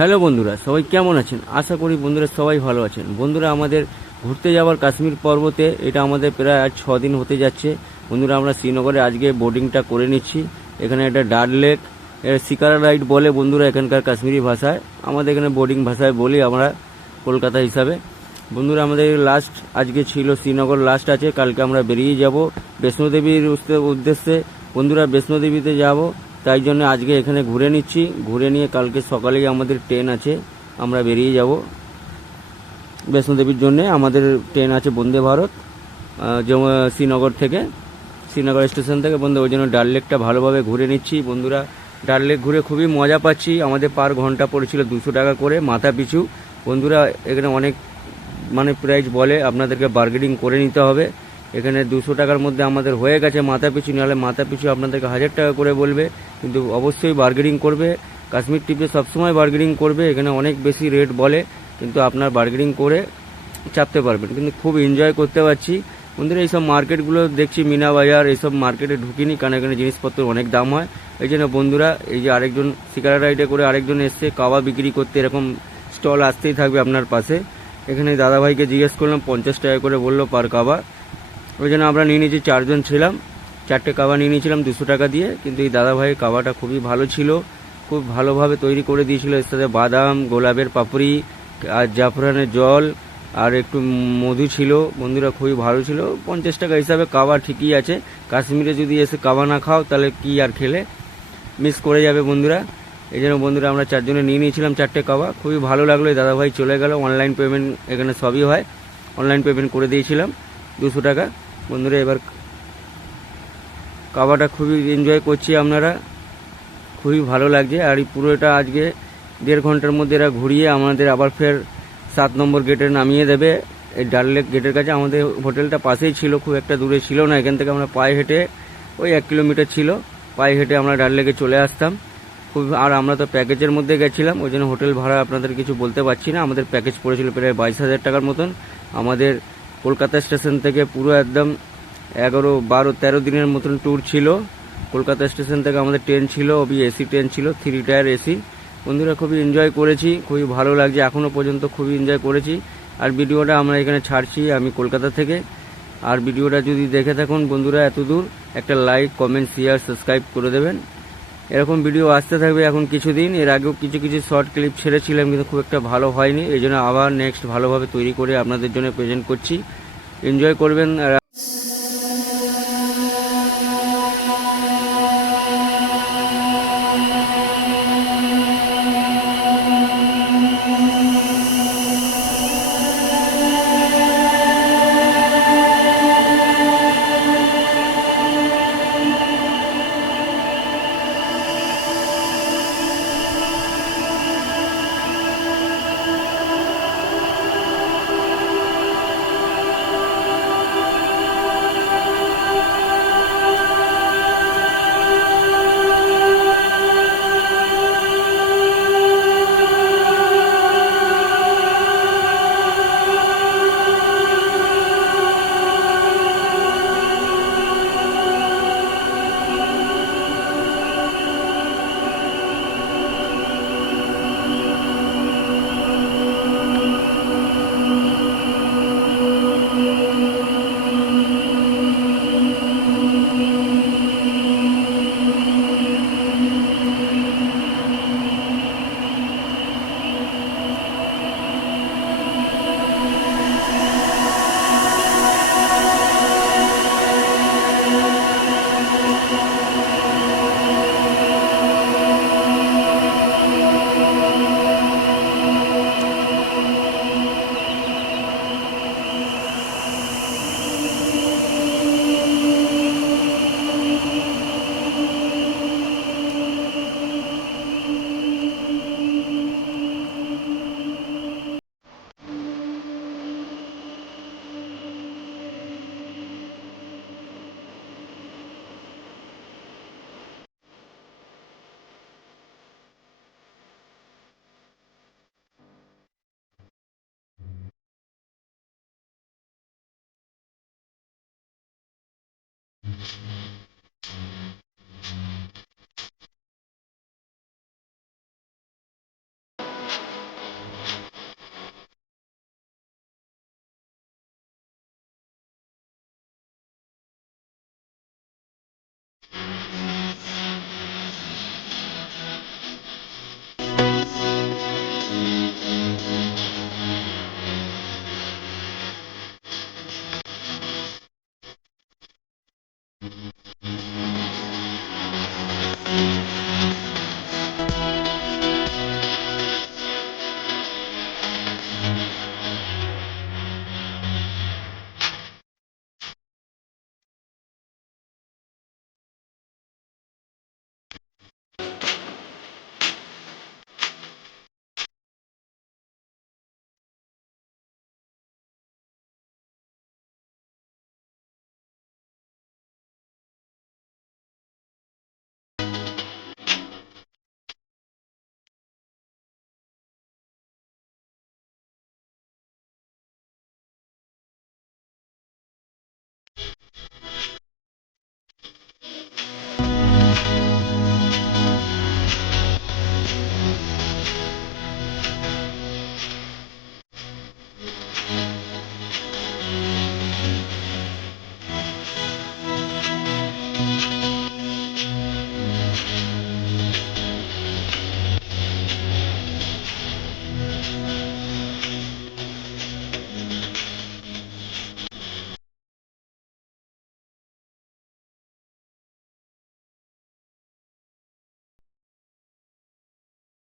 Hello বন্ধুরা, সবাই কেমন আছেন? আশা করি বন্ধুরা সবাই ভালো আছেন। বন্ধুরা, আমাদের ঘুরতে যাওয়ার কাশ্মীর পর্বতে এটা আমাদের প্রায় আজ 6 দিন হতে যাচ্ছে। বন্ধুরা, আমরা শ্রীনগরে আজকে বোর্ডিংটা করে নিচ্ছি। এখানে একটা ডাল লেক, শিকারা রাইড বলে বন্ধুরা এখানকার কাশ্মীরি ভাষায়। আমাদের এখানে বোর্ডিং ভাষায় বলি আমরা কলকাতা হিসাবে। বন্ধুরা, আমাদের লাস্ট আজকে ছিল শ্রীনগর, লাস্ট আছে। কালকে আমরা বেরিয়ে যাব বৈষ্ণোদেবীর উদ্দেশ্যে। বন্ধুরা, বৈষ্ণোদেবীতে যাব, তাই জন্য আজকে এখানে ঘুরে নিচ্ছি। ঘুরে নিয়ে কালকে সকালেই আমাদের ট্রেন আছে, আমরা বেরিয়ে যাব বৈষ্ণোদেবীর জন্যে। আমাদের ট্রেন আছে বন্দে ভারত, যেমন শ্রীনগর থেকে, শ্রীনগর স্টেশন থেকে। বন্ধু, ওই জন্য ডাল লেকটা ভালোভাবে ঘুরে নিচ্ছি। বন্ধুরা, ডাল লেক ঘুরে খুবই মজা পাচ্ছি। আমাদের পার ঘন্টা পড়েছিল 200 টাকা করে মাথা পিছু। বন্ধুরা, এখানে অনেক প্রাইস বলে, আপনাদেরকে বার্গেনিং করে নিতে হবে। এখানে 200 টাকার মধ্যে আমাদের হয়ে গেছে মাথা পিছু, নাহলে মাথা পিছু আপনাদেরকে 1000 টাকা করে বলবে। কিন্তু অবশ্যই বার্গেনিং করবে। কাশ্মীর ট্রিপে সবসময় বার্গেনিং করবে। এখানে অনেক বেশি রেট বলে, কিন্তু আপনার বার্গেনিং করে চাপতে পারবেন, কিন্তু খুব এনজয় করতে পারছি। বন্ধুরা, এইসব মার্কেটগুলো দেখছি, মিনা বাজার, এইসব মার্কেটে ঢুকিনি, কারণ এখানে জিনিসপত্র অনেক দাম হয়। এই জন্য বন্ধুরা, এই যে আরেকজন শিকারা রাইডে করে আরেকজন এসছে কাবা বিক্রি করতে, এরকম স্টল আসতেই থাকবে আপনার পাশে। এখানে দাদাভাইকে জিজ্ঞেস করলাম, 50 টাকা করে বললো পার কাবা। ওই জন্য আমরা নিয়ে নিয়েছি, 4 জন ছিলাম, 4টে কাবা নিয়ে নিয়েছিলাম 200 টাকা দিয়ে। কিন্তু এই দাদাভাইয়ের কাবাটা খুবই ভালো ছিল, খুব ভালোভাবে তৈরি করে দিয়েছিল। এর সাথে বাদাম, গোলাপের পাপড়ি আর জাফরানের জল আর একটু মধু ছিল। বন্ধুরা, খুবই ভালো ছিল। 50 টাকা হিসাবে কাবা ঠিকই আছে। কাশ্মীরে যদি এসে কাবা না খাও তাহলে কি আর খেলে, মিস করে যাবে বন্ধুরা। এই জন্য বন্ধুরা, আমরা 4 জনে নিয়ে নিয়েছিলাম 4টে কাবা। খুবই ভালো লাগলো। এই দাদাভাই চলে গেল। অনলাইন পেমেন্ট এখানে সবই হয়, অনলাইন পেমেন্ট করে দিয়েছিলাম 200 টাকা। বন্ধুরা, এবার কাবাটা খুবই এনজয় করছি, আপনারা খুবই ভালো লাগছে। আর এই পুরোটা আজকে 1.5 ঘন্টার মধ্যে এরা ঘুরিয়ে আমাদের আবার ফের 7 নম্বর গেটে নামিয়ে দেবে। এই ডাল লেক গেটের কাছে। আমাদের হোটেলটা পাশেই ছিল, খুব একটা দূরে ছিল না। এখান থেকে আমরা পায়ে হেঁটে, ওই 1 কিলোমিটার ছিল, পায়ে হেঁটে আমরা ডাল লেকে চলে আসতাম। খুব, আর আমরা তো প্যাকেজের মধ্যে গেছিলাম, ওই জন্য হোটেল ভাড়া আপনাদের কিছু বলতে পারছি না। আমাদের প্যাকেজ পড়েছিল প্রায় 22,000 টাকার মতন। আমাদের কলকাতা স্টেশন থেকে পুরো একদম 11, 12, 13 দিনের মতন ট্যুর ছিল। কলকাতা স্টেশন থেকে আমাদের ট্রেন ছিল, ওবি এসি ট্রেন ছিল, 3 টায়ার এসি। বন্ধুরা, খুবই এনজয় করেছি, খুবই ভালো লাগছে এখনও পর্যন্ত, খুবই এনজয় করেছি। আর ভিডিওটা আমরা এখানে ছাড়ছি আমি কলকাতা থেকে। আর ভিডিওটা যদি দেখে থাকুন বন্ধুরা এত দূর, একটা লাইক, কমেন্ট, শেয়ার, সাবস্ক্রাইব করে দেবেন। এরকম ভিডিও আসতে থাকবে এখন কিছুদিন। এর আগেও কিছু কিছু শর্ট ক্লিপ ছেড়েছিলাম, কিন্তু খুব একটা ভালো হয়নি। এই জন্য আবার নেক্সট ভালোভাবে তৈরি করে আপনাদের জন্য প্রেজেন্ট করছি। এনজয় করবেন।